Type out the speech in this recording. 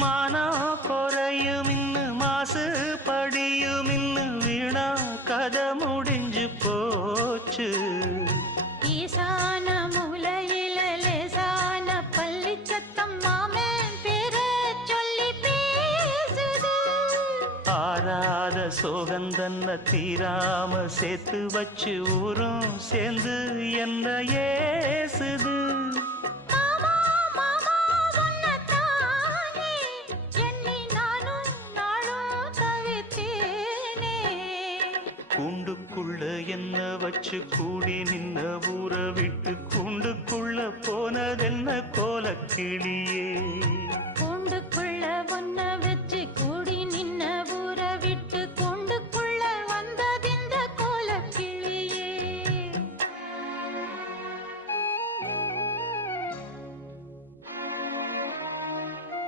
மானா குறையும் இன்னு மாசு படியும் இன்னு வீணா கதை முடிஞ்சு போச்சு. ஈசான மூலையில லேசான பள்ளி சத்தம் மாமன் பேர சொல்லி பேசுது. ஆறாத சோகந்தன்ன தீராம சேர்த்து வச்சு ஊரும் சேர்ந்து என்ன ஏசுது. கூண்டுக்குள்ள என்ன வச்சு கூடி நின்ன